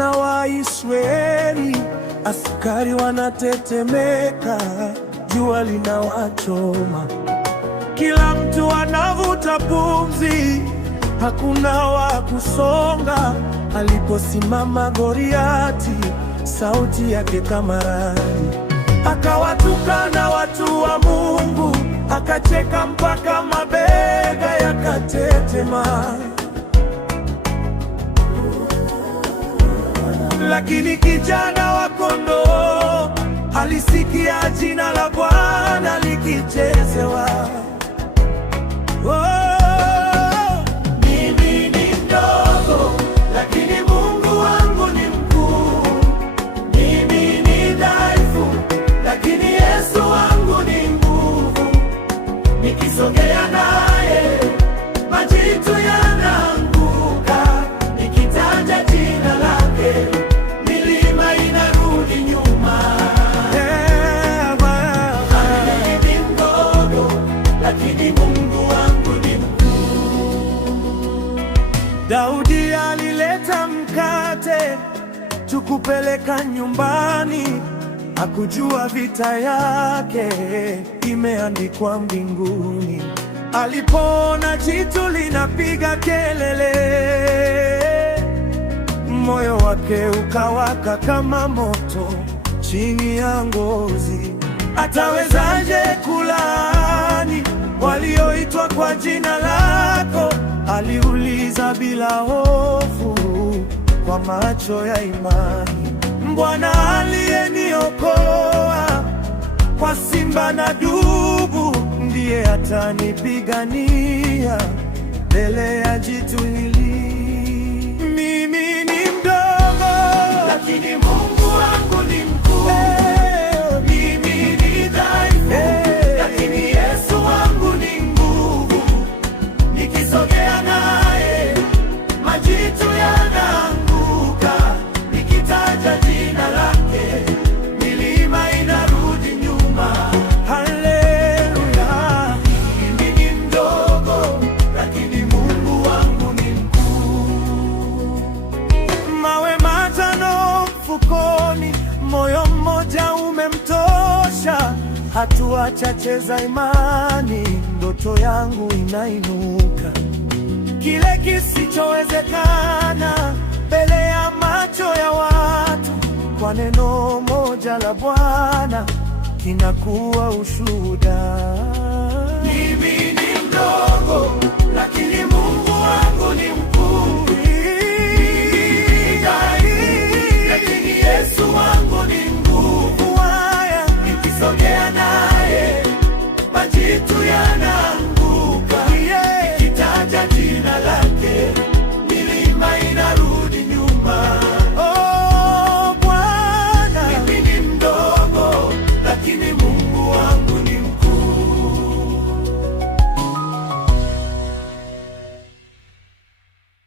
wana wa Israeli, askari wanatetemeka, jua linawachoma, kila mtu anavuta pumzi, hakuna wa kusonga. Aliposimama Goliati, sauti yake kama radi, akawatukana watu wa Mungu, akacheka mpaka mabega yakatetema. Lakini kijana wa kondoo alisikia jina la Bwana likichezewa. Oh, mimi ni mdogo, lakini Mungu wangu ni mkuu. Mimi ni dhaifu, lakini Yesu wangu ni nguvu. Nikisogea naye, majitu yanaanguka. Nikitaja jina lake, milima inarudi nyuma. Mimi ni mdogo, lakini Mungu wangu ni mkuu. Daudi alileta mkate tukupeleka nyumbani, hakujua vita yake imeandikwa mbinguni. Alipoona jitu linapiga kelele, moyo wake ukawaka kama moto chini ya ngozi. Atawezaje kulaani walioitwa kwa jina lako? Aliuliza bila hofu, kwa macho ya imani. Bwana aliyeniokoa kwa simba na dubu, ndiye atanipigania mbele ya jitu hili. Mimi ni mdogo, lakini Mungu wangu ni mkuu. Mimi ni dhaifu, lakini Yesu wangu ni nguvu. Nikisogea naye, majitu yanaanguka. Nikitaja jina lake, milima inarudi nyuma. Haleluya! Mimi ni mdogo, lakini Mungu wangu ni mkuu. Mawe matano mfukoni, moyo mmoja umemtosha. Hatua chache za imani, ndoto yangu inainuka. Kile kisichowezekana mbele ya macho ya watu, kwa neno moja la Bwana kinakuwa ushuhuda. Mimi ni mdogo, lakini Mungu wangu ni mkuu.